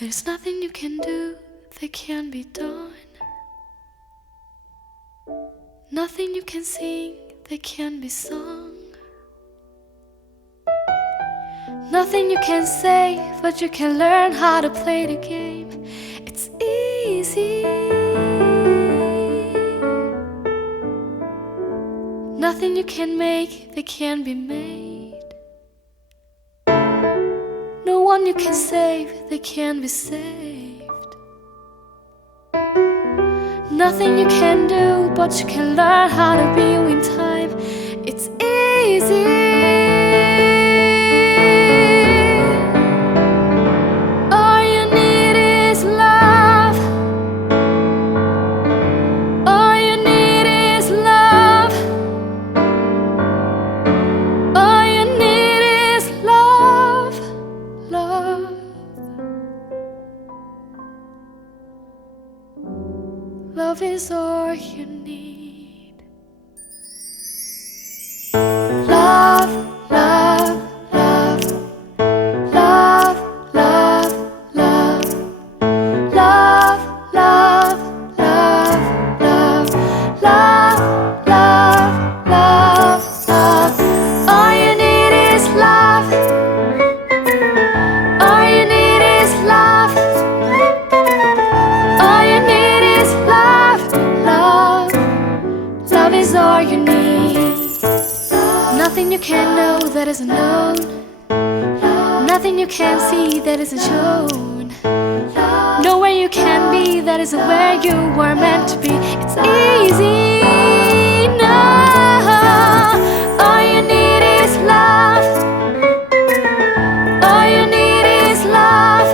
There's nothing you can do that can't be done. Nothing you can sing that can't be sung. Nothing you can say, but you can learn how to play the game. It's easy. Nothing you can make that can't be made. No one you can save that can't be saved. Nothing you can do, but you can learn how to be in time. It's easy. All you need is love. All you need is love. All you need is love. Love. Love is all you need. Love, love, love. Love, love, love. Love, love, love, love. Love, love, love, love. All you need is love. All you need is love. All you need is love. Love, love is all you need. Nothing you can know that isn't known. Nothing you can see that isn't shown. Nowhere you can be that isn't where you were meant to be. It's easy. No, all you need is love. All you need is love.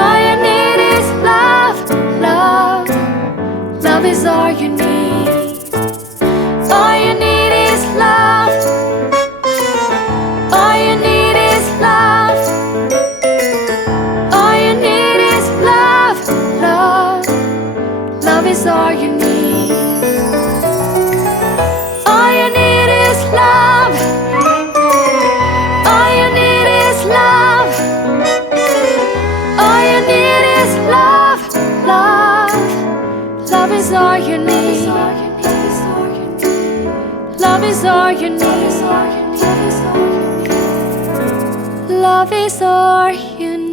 All you need is love. Love, love is all you need. All you need is love. All you need is love. All you need is love. Love, love is all you need. All you need is love. All you need is love. All you need is love. Love, love is all you need. Love is all you need. Love is all you need.